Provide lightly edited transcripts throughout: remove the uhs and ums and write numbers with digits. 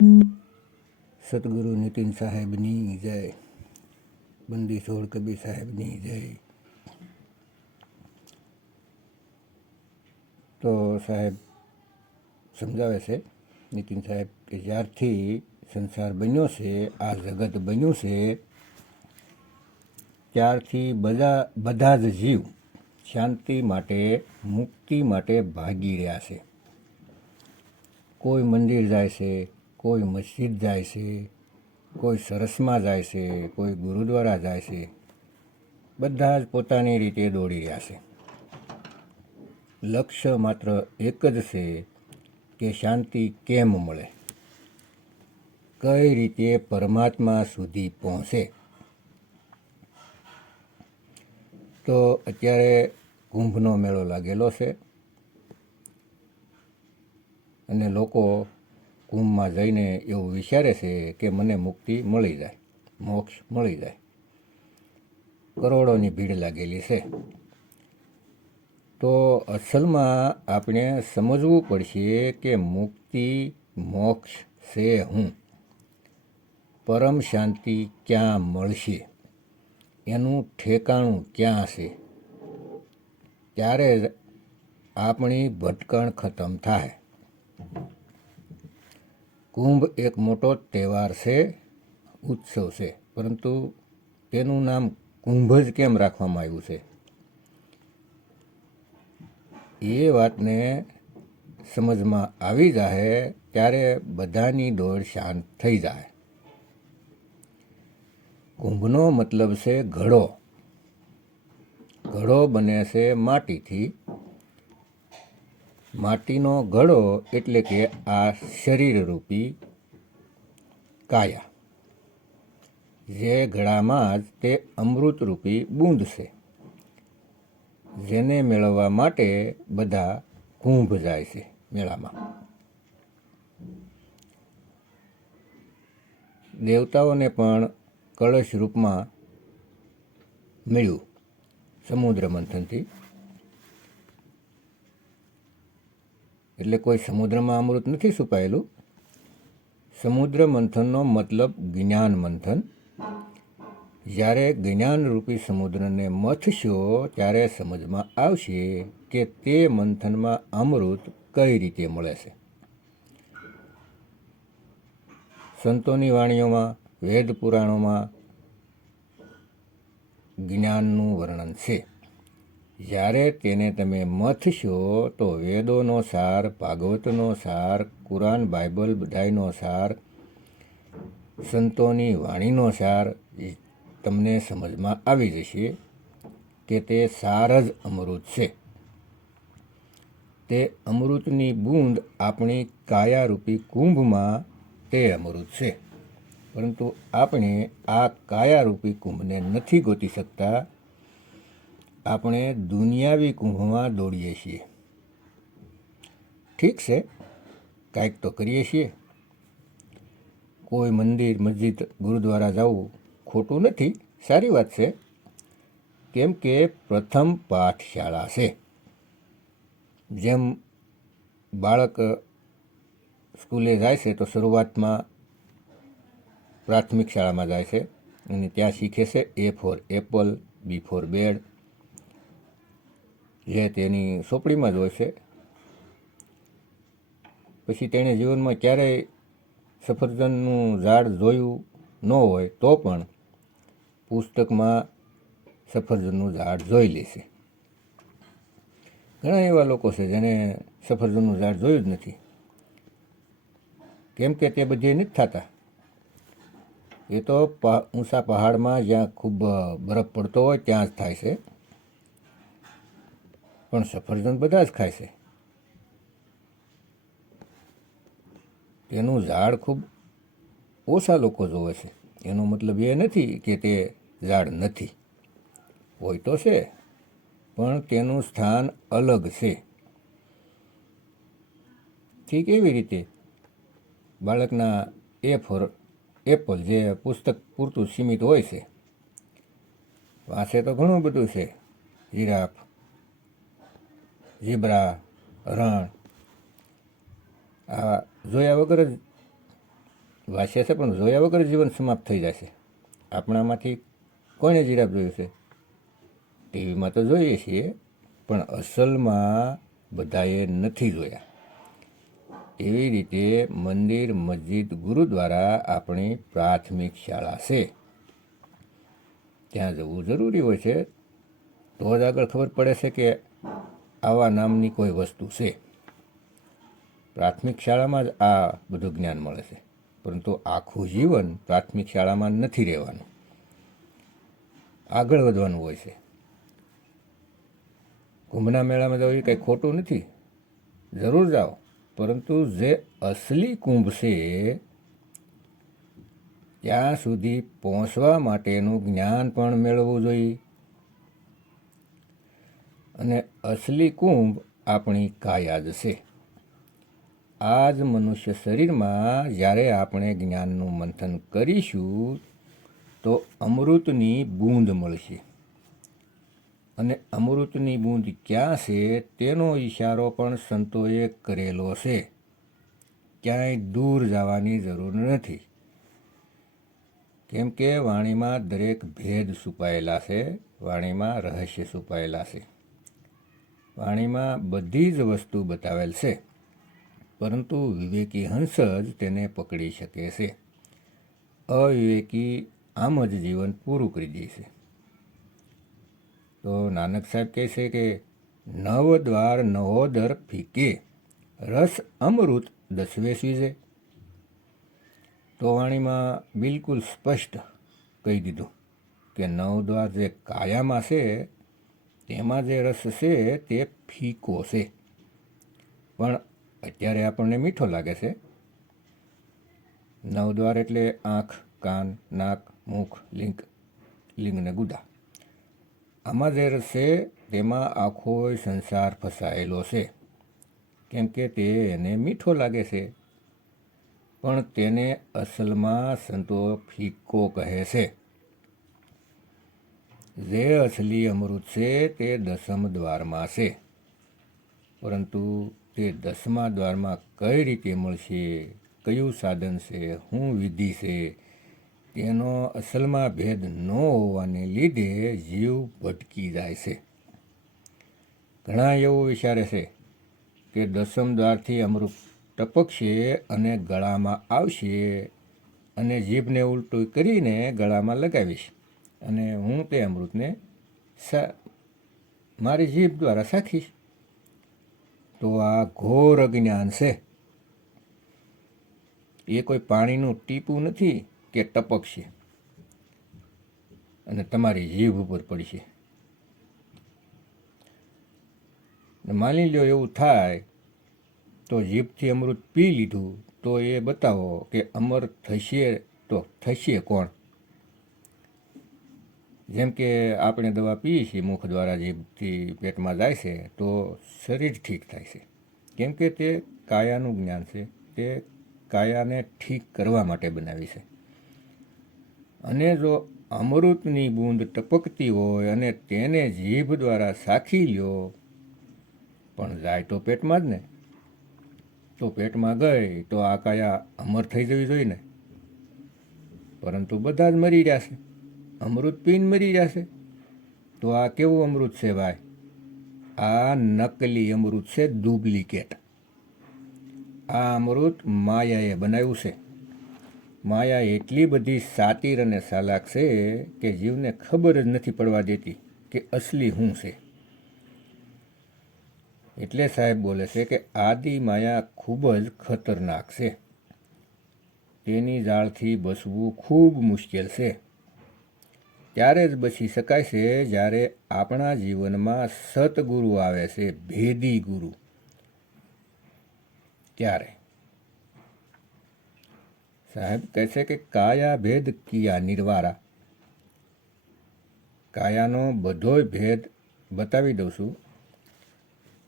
સદગુરુ નીતિન સાહેબની જય, બંદી છોડ કબીર સાહેબની જય. તો સાહેબ સમજાવે છે નીતિન સાહેબ કે જ્યારથી સંસાર બન્યો છે, આ જગત બન્યું છે, ત્યારથી બધા જ જીવ શાંતિ માટે, મુક્તિ માટે ભાગી રહ્યા છે. કોઈ મંદિર જાય છે, કોઈ મસ્જિદ જાય છે, કોઈ સરસમાં જાય છે, કોઈ ગુરુદ્વારા જાય છે. બધા જ પોતાની રીતે દોડી રહ્યા છે. લક્ષ્ય માત્ર એક જ છે કે શાંતિ કેમ મળે, કઈ રીતે પરમાત્મા સુધી પહોંચે. તો અત્યારે કુંભનો મેળો લાગેલો છે અને લોકો કુંભમાં જઈને એવું વિચારે છે કે મને મુક્તિ મળી જાય, મોક્ષ મળી જાય. કરોડોની ભીડ લાગેલી છે. તો અસલમાં આપણે સમજવું પડશે કે મુક્તિ મોક્ષ છે શું, પરમ શાંતિ ક્યાં મળશે, એનું ઠેકાણું ક્યાં છે. ત્યારે જ આપણી ભટકણ ખતમ થાય. કુંભ એક મોટો તહેવાર છે, ઉત્સવ છે, પરંતુ તેનું નામ કુંભ જ કેમ રાખવામાં આવ્યું છે, એ વાતને સમજમાં આવી જાય ત્યારે બધાની દોડ શાંત થઈ જાય. કુંભનો મતલબ છે ઘડો. ઘડો બને છે માટીથી. માટીનો ઘડો એટલે કે આ શરીરરૂપી કાયા, જે ઘડામાં જ તે અમૃતરૂપી બૂંદ છે, જેને મેળવવા માટે બધા કુંભ જાય છે મેળામાં. દેવતાઓને પણ કળશ રૂપમાં મળ્યું સમુદ્ર મંથનથી. એટલે કોઈ સમુદ્રમાં અમૃત નથી છુપાયેલું. સમુદ્ર મંથનનો મતલબ જ્ઞાન મંથન. જ્યારે જ્ઞાનરૂપી સમુદ્રને મથશો ત્યારે સમજમાં આવશે કે તે મંથનમાં અમૃત કઈ રીતે મળે છે. સંતોની વાણીઓમાં, વેદ પુરાણોમાં જ્ઞાનનું વર્ણન છે. જ્યારે તેને તમે મથશો તો વેદોનો સાર, ભાગવતનો સાર, કુરાન, બાઇબલ બધાયનો સાર, સંતોની વાણીનો સાર તમને સમજમાં આવી જશે કે તે સાર જ અમૃત છે. તે અમૃતની બૂંદ આપણી કાયારૂપી કુંભમાં તે અમૃત છે. પરંતુ આપણે આ કાયારૂપી કુંભને નથી ગોતી શકતા. આપણે દુનિયાવી કુંભમાં દોડીએ છીએ. ઠીક છે, કાંઈક તો કરીએ છીએ. કોઈ મંદિર, મસ્જિદ, ગુરુદ્વારા જવું ખોટું નથી, સારી વાત છે. કેમ કે પ્રથમ પાઠશાળા છે. જેમ બાળક સ્કૂલે જાય છે તો શરૂઆતમાં પ્રાથમિક શાળામાં જાય છે અને ત્યાં શીખે છે A for apple, B for bed, જે તેની ચોપડીમાં જ હોય છે. પછી તેણે જીવનમાં ક્યારેય સફરજનનું ઝાડ જોયું ન હોય તો પણ પુસ્તકમાં સફરજનનું ઝાડ જોઈ લેશે. ઘણા એવા લોકો છે જેને સફરજનનું ઝાડ જોયું જ નથી. કેમ કે તે બધે નથી થતા. એ તો ઊંચા પહાડમાં જ્યાં ખૂબ બરફ પડતો હોય ત્યાં જ થાય છે. પણ સફરજન બધા જ ખાય છે. તેનું ઝાડ ખૂબ ઓછા લોકો જોવે છે. એનો મતલબ એ નથી કે તે ઝાડ નથી, હોય તો છે, પણ તેનું સ્થાન અલગ છે. ઠીક એવી રીતે બાળકના A ફોર એપલ, જે પુસ્તક પૂરતું સીમિત હોય છે, વાંચે તો ઘણું બધું છે. જીરાફ, ઝીબ્રા, હરણ, આ જોયા વગર જ વાંચ્યા છે પણ જોયા વગર જીવન સમાપ્ત થઈ જશે. આપણામાંથી કોણે જીરાફ જોયું છે? ટીવીમાં તો જોઈએ છીએ, પણ અસલમાં બધાએ નથી જોયા. એવી રીતે મંદિર, મસ્જિદ, ગુરુદ્વારા આપણી પ્રાથમિક શાળા છે. ત્યાં જવું જરૂરી હોય છે, તો જ આગળ ખબર પડે છે કે આવા નામની કોઈ વસ્તુ છે. પ્રાથમિક શાળામાં જ આ બધું જ્ઞાન મળે છે, પરંતુ આખું જીવન પ્રાથમિક શાળામાં નથી રહેવાનું, આગળ વધવાનું હોય છે. કુંભના મેળામાં જવું એ કંઈ ખોટું નથી, જરૂર જાઓ, પરંતુ જે અસલી કુંભ છે ત્યાં સુધી પહોંચવા માટેનું જ્ઞાન પણ મેળવવું જોઈએ. અને અસલી કુંભ આપણી કાયા જ છે. આ જ મનુષ્ય શરીરમાં જ્યારે આપણે જ્ઞાનનું મંથન કરીશું તો અમૃતની બૂંદ મળશે. અને અમૃતની બૂંદ ક્યાં છે તેનો ઈશારો પણ સંતોએ કરેલો છે. ક્યાંય દૂર જવાની જરૂર નથી, કેમ કે વાણીમાં દરેક ભેદ છુપાયેલા છે, વાણીમાં રહસ્ય છુપાયેલા છે. વાણીમાં બધી જ વસ્તુ બતાવેલ છે, પરંતુ વિવેકી હંસ જ તેને પકડી શકે છે. અવિવેકી આમ જ જીવન પૂરું કરી દે છે. તો નાનક સાહેબ કહે છે કે નવ દ્વાર નવોદર ફીકે, રસ અમૃત દસવે સીજે. તો વાણીમાં બિલકુલ સ્પષ્ટ કહી દીધું કે નવ દ્વાર જે કાયામાં છે તેમાં જે રસ છે તે ફીકો છે, પણ અત્યારે આપણને મીઠો લાગે છે. નવદ્વાર એટલે આંખ, કાન, નાક, મુખ, લિંગ ને ગુદા. આમાં જે રસ છે તેમાં આખો સંસાર ફસાયેલો છે, કેમ કે તે એને મીઠો લાગે છે, પણ તેને અસલમાં સંતો ફીકો કહે છે. જે અસલી અમૃત છે તે દસમ દ્વારમાં છે, પરંતુ તે દસમા દ્વારમાં કઈ રીતે મળશે, કયું સાધન છે, શું વિધિ છે, તેનો અસલમાં ભેદ ન હોવાને લીધે જીવ ભટકી જાય છે. ઘણા એવું વિચારે છે કે દસમ દ્વારથી અમૃત ટપકશે અને ગળામાં આવશે અને જીભને ઉલટું કરીને ગળામાં લગાવીશ અને હું તે અમૃતને મારી જીભ દ્વારા ચાખીશ. તો આ ઘોર અજ્ઞાન છે. એ કોઈ પાણીનું ટીપું નથી કે ટપકશે અને તમારી જીભ ઉપર પડશે. માની લો એવું થાય તો જીભથી અમૃત પી લીધું, તો એ બતાવો કે અમર થશે તો થશે કોણ? જેમ કે આપણે દવા પીએ છીએ, મુખ દ્વારા જીભથી પેટમાં જાય છે તો શરીર ઠીક થાય છે, કેમ કે તે કાયાનું જ્ઞાન છે, તે કાયાને ઠીક કરવા માટે બનાવી છે. અને જો અમૃતની બૂંદ ટપકતી હોય અને તેને જીભ દ્વારા ચાખી લ્યો, પણ જાય તો પેટમાં જ ને. તો પેટમાં ગઈ તો આ કાયા અમર થઈ જવી જોઈએ ને, પરંતુ બધા જ મરી જશે, અમૃત પીને મરી જશે. તો આ કેવું અમૃત છે ભાઈ? આ નકલી અમૃત છે, ડુપ્લિકેટ. આ અમૃત માયાએ બનાવ્યું છે. માયા એટલી બધી સાતીર અને ચાલાક છે કે જીવને ખબર જ નથી પડવા દેતી કે અસલી શું છે. એટલે સાહેબ બોલે છે કે આદિ માયા ખૂબ જ ખતરનાક છે. તેની જાળથી બચવું ખૂબ મુશ્કેલ છે. ત્યારે જ બચી શકાય છે જ્યારે આપણા જીવનમાં સતગુરુ આવે છે, ભેદી ગુરુ. ત્યારે સાહેબ કહે છે કે કાયા ભેદ કિયા નિર્વારા. કાયાનો બધોય ભેદ બતાવી દઉં છું.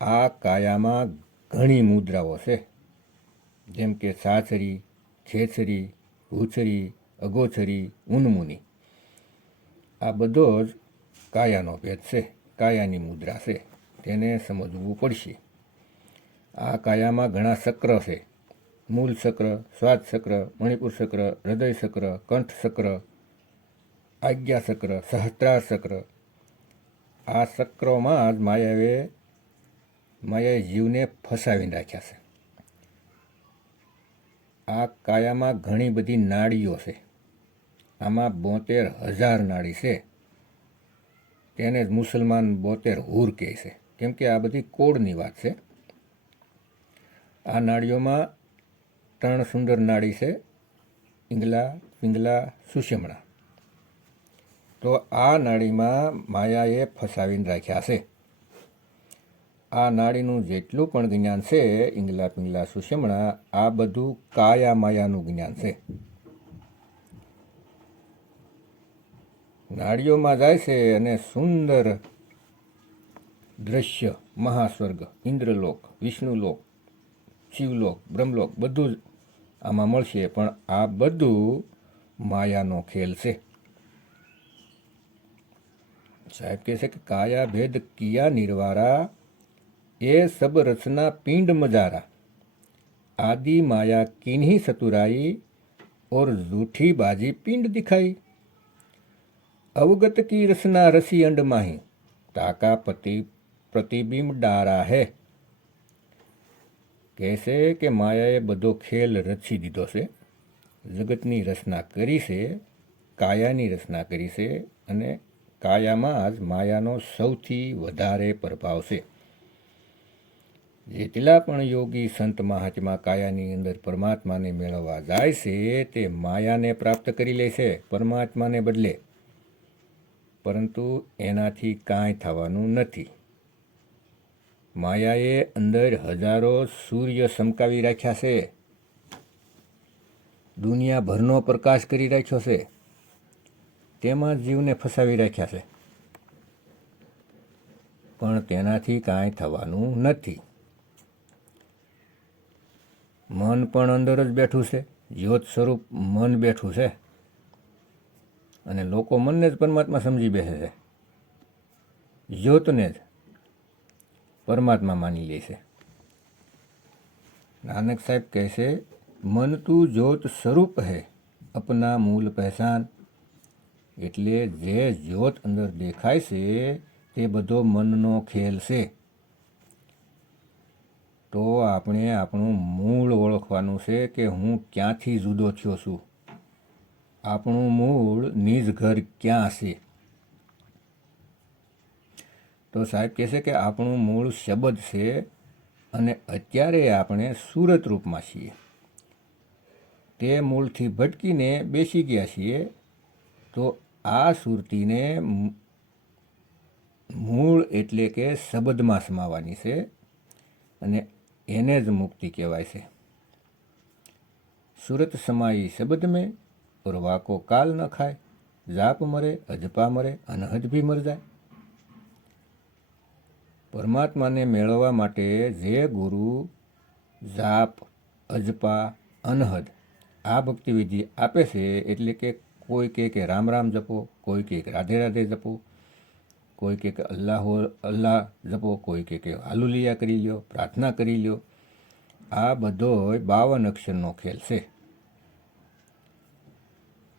આ કાયામાં ઘણી મુદ્રાઓ છે, જેમ કે સાચરી, ખેચરી, ભૂચરી, અગોચરી, ઉન્મુની. આ બધો જ કાયાનો ભેદ છે, કાયાની મુદ્રા છે, તેને સમજવું પડશે. આ કાયામાં ઘણા ચક્ર છે, મૂલ ચક્ર, સ્વાદ ચક્ર, મણિપુર ચક્ર, હૃદય ચક્ર, કંઠ ચક્ર, આજ્ઞા ચક્ર, સહસ્ત્રાર ચક્ર. આ ચક્રોમાં જ માયાએ જીવને ફસાવીને રાખ્યા છે. આ કાયામાં ઘણી બધી નાડીઓ છે. આમાં 72,000 નાડી છે. તેને જ મુસલમાન 72 હૂર કહે છે, કેમ કે આ બધી કોડની વાત છે. આ નાડીઓમાં 3 સુંદર નાડી છે: પિંગલા, પિંગલા, સુષુમ્ના. તો આ નાડીમાં માયાએ ફસાવીને રાખ્યા છે. આ નાડીનું જેટલું પણ જ્ઞાન છે, ઈંગલા, પિંગલા, સુષુમ્ના, આ બધું કાયા માયાનું જ્ઞાન છે. નાડીઓમાં જાય છે અને સુંદર દ્રશ્ય, મહાસ્વર્ગ, ઇન્દ્રલોક, વિષ્ણુલોક, શિવલોક, બ્રહ્મલોક બધું જ આમાં મળશે. પણ આ બધું માયાનો ખેલ છે. સાહેબ કહે છે કે કાયા ભેદ કિયા નિર્વારા, એ સબ રચના પિંડ મજારા, આદि माया किन्हीं सतुराई, और झूठी बाजी पिंड दिखाई, अवगत की रसना रसी अंड माही, ताका प्रतिबिंब डारा है. કહેશે કે માયાએ બધો ખેલ રચી દીધો છે, જગતની રચના કરી છે, કાયાની રચના કરી છે, અને કાયામાં જ માયાનો સૌથી વધારે પ્રભાવ છે. જેટલા પણ યોગી સંત મહાત્મા કાયાની અંદર પરમાત્માને મેળવવા જાય છે, તે માયાને પ્રાપ્ત કરી લે છે પરમાત્માને બદલે, પરંતુ એનાથી કાંઈ થવાનું નથી. માયાએ અંદર હજારો સૂર્ય સમકાવી રાખ્યા છે, દુનિયાભરનો પ્રકાશ કરી રાખ્યો છે, તેમાં જીવને ફસાવી રાખ્યા છે, પણ તેનાથી કાંઈ થવાનું નથી. મન પણ અંદર જ બેઠું છે, જ્યોત સ્વરૂપ મન બેઠું છે, અને લોકો મનને જ પરમાત્મા સમજી બેસે છે, જ્યોતને જ પરમાત્મા માની લે છે. નાનક સાહેબ કહે છે, મન તું જ્યોત સ્વરૂપ હૈ, અપના મૂળ પહેચાન. એટલે જે જ્યોત અંદર દેખાય છે તે બધો મનનો ખેલ છે. તો આપણે આપણું મૂળ ઓળખવાનું છે કે હું ક્યાંથી જુદો થયો છું, આપણું મૂળ નિજ ઘર ક્યાં છે. તો સાહેબ કહે છે કે આપણું મૂળ શબ્દ છે, અને અત્યારે આપણે સુરત રૂપમાં છીએ. તે મૂળથી ભટકીને બેસી ગયા છીએ. તો આ સુરતીને મૂળ એટલે કે શબ્દમાં સમાવાની છે, અને એને જ મુક્તિ કહેવાય છે. સુરત સમાઈ શબ્દ મેં, और वाको काल न खाए, जाप मरे, अजपा मरे, अनहद भी मर જાય. પરમાત્માને મેળવવા માટે જે ગુરુ જાપ, અજપા, અનહદ આ ભક્તિવિધિ આપે છે, એટલે કે કોઈ કહે કે રામ રામ જપો, કોઈ કહે કે રાધે રાધે જપો, કોઈ કહે કે અલ્લાહ જપો, કોઈ કહે કે હાલુલિયા કરી લ્યો, પ્રાર્થના કરી લ્યો. આ બધો 52 અક્ષરનો ખેલ છે.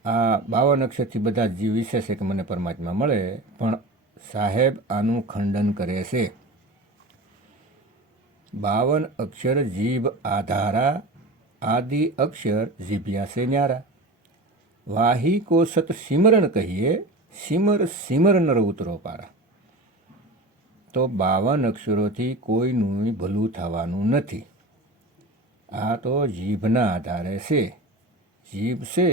આ 52 અક્ષરથી બધા જીવ ઈચ્છે છે કે મને પરમાત્મા મળે, પણ સાહેબ આનું ખંડન કરે છે. 52 અક્ષર જીભ આધારા, આદિ અક્ષર જીભ્યા से न्यारा, વાહી કો સત સિમરણ કહીએ, સિમર સિમર નર ઉતરો પારા. તો 52 અક્ષરોથી કોઈનું ભલું થવાનું નથી. આ તો જીભના આધારે છે. જીભ છે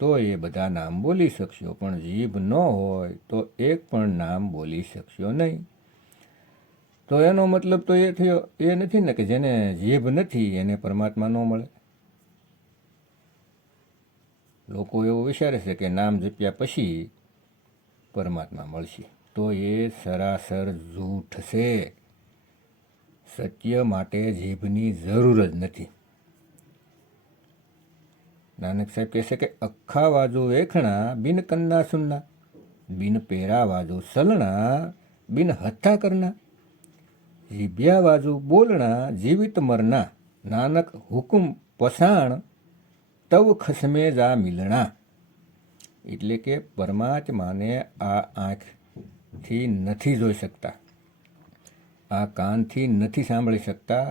તો એ બધા નામ બોલી શકશો, પણ જીભ ન હોય તો એક પણ નામ બોલી શકશો નહીં. તો એનો મતલબ તો એ થયો, એ નથી ને કે જેને જીભ નથી એને પરમાત્મા ન મળે. લોકો એવું વિચારે છે કે નામ જપ્યા પછી પરમાત્મા મળશે, તો એ સરાસર જૂઠ છે. સત્ય માટે જીભની જરૂર જ નથી. નાનક સાહેબ કહે છે કે અખ્ખા વાજો વેખણા, બિન કન્ના સુનના, બિન પેરા વાજો સલણા, બિન હથ્થા કરના, જીભ્યા વાજુ બોલણા, જીવિત મરના, નાનક હુકુમ પસાણ તવ ખસમે જા મિલણા, એટલે કે પરમાત્માને આ આંખથી નથી જોઈ શકતા, આ કાનથી નથી સાંભળી શકતા,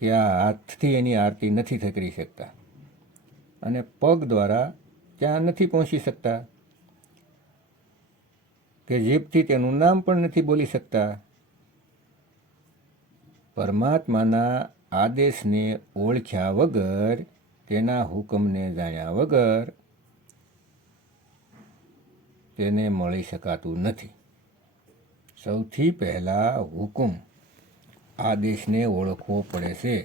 કે આ હાથથી એની આરતી નથી કરી શકતા, અને પગ દ્વારા ત્યાં નથી પહોંચી શકતા, કે જીભથી તેનું નામ પણ નથી બોલી શકતા. પરમાત્માના આદેશને ઓળખ્યા વગર, તેના હુકમને જાણ્યા વગર તેને મળી શકાતું નથી. સૌથી પહેલાં હુકમ, આદેશને ઓળખવો પડે છે.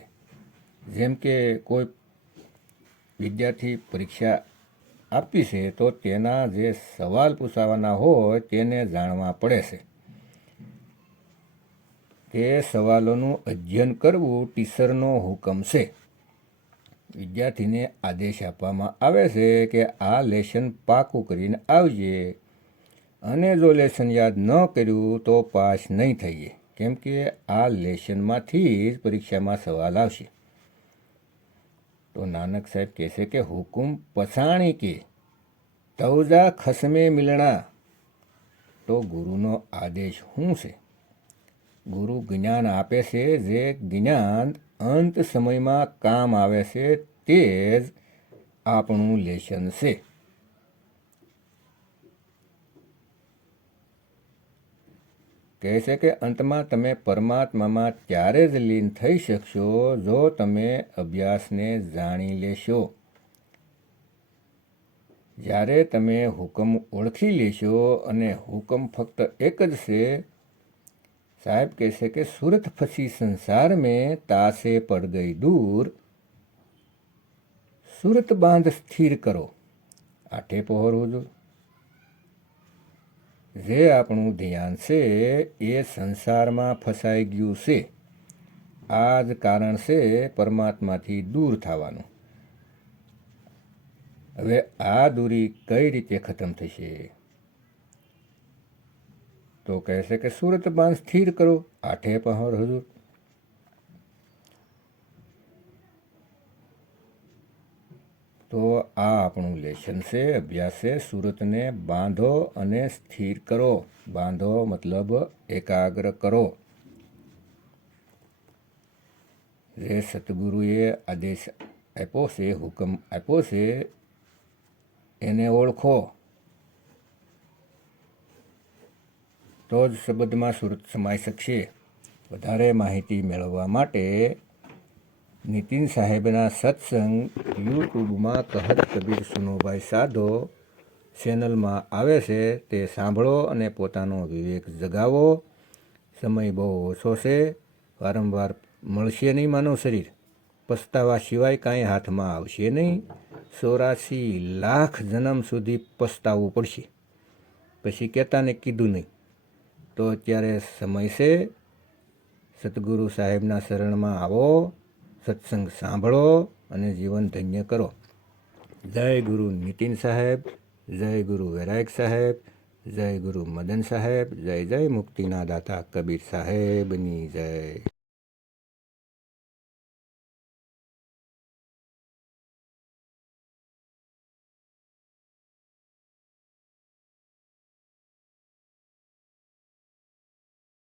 જેમ કે કોઈ વિદ્યાર્થી પરીક્ષા આપી છે તો તેના જે સવાલ પૂછાવાના હોય તેને જાણવા પડે છે. તે સવાલોનું અધ્યયન કરવું ટીચરનો હુકમ છે. વિદ્યાર્થીને આદેશ આપવામાં આવે છે કે આ લેસન પાકું કરીને આવજે, અને જો લેસન યાદ ન કર્યું તો પાસ નહીં થઈએ, કેમ કે આ લેસનમાંથી જ પરીક્ષામાં સવાલ આવશે. તો નાનક સાહેબ કહે છે કે હુકુમ પછાણી કે તવજા ખસમે મિલણા, તો ગુરુનો આદેશ શું છે? ગુરુ જ્ઞાન આપે છે, જે જ્ઞાન અંત સમયમાં કામ આવે છે, તે જ આપણું લેસન છે. કહે છે કે અંતમાં તમે પરમાત્મામાં ત્યારે જ લીન થઈ શકશો જો તમે અભ્યાસને જાણી લેશો. જ્યારે તમે હુકમ ઓળખી લેશો, અને હુકમ ફક્ત એક જ છે. સાહેબ કહે છે કે સુરત ફસી સંસાર મેં તાસે પડ ગઈ દૂર, સુરત બાંધ સ્થિર કરો. આઠે પહોર હુજુર. જે આપણું ધ્યાન છે એ સંસારમાં ફસાઈ ગયું છે. આ જ કારણ છે પરમાત્માથી દૂર થવાનું. હવે આ દૂરી કઈ રીતે ખતમ થશે? તો કહે છે કે સુરત બાંધ સ્થિર કરો, આઠે પહોર હુજુર. તો આ આપણું લેસન છે, અભ્યાસ છે. સુરતને બાંધો અને સ્થિર કરો. બાંધો મતલબ એકાગ્ર કરો. જે સતગુરુએ આદેશ આપ્યો છે, હુકમ આપ્યો છે, એને ઓળખો, તો જ શબ્દમાં સુરત સમાઈ શકશે. વધારે માહિતી મેળવવા માટે નીતિન સાહેબના સત્સંગ યુટ્યુબમાં કહત કબીર સુનોભાઈ સાધો ચેનલમાં આવે છે, તે સાંભળો અને પોતાનો વિવેક જગાવો. સમય બહુ ઓછો છે, વારંવાર મળશે નહીં માનવ શરીર, પસ્તાવા સિવાય કાંઈ હાથમાં આવશે નહીં. 84 લાખ જન્મ સુધી પસ્તાવવું પડશે, પછી કહેતાને કીધું નહીં. તો અત્યારે સમય છે, સતગુરુ સાહેબના શરણમાં આવો, સત્સંગ સાંભળો અને જીવન ધન્ય કરો. જય ગુરુ નીતિન સાહેબ, જય ગુરુ વૈરાગ સાહેબ, જય ગુરુ મદન સાહેબ, જય જય મુક્તિના દાતા કબીર સાહેબની જય.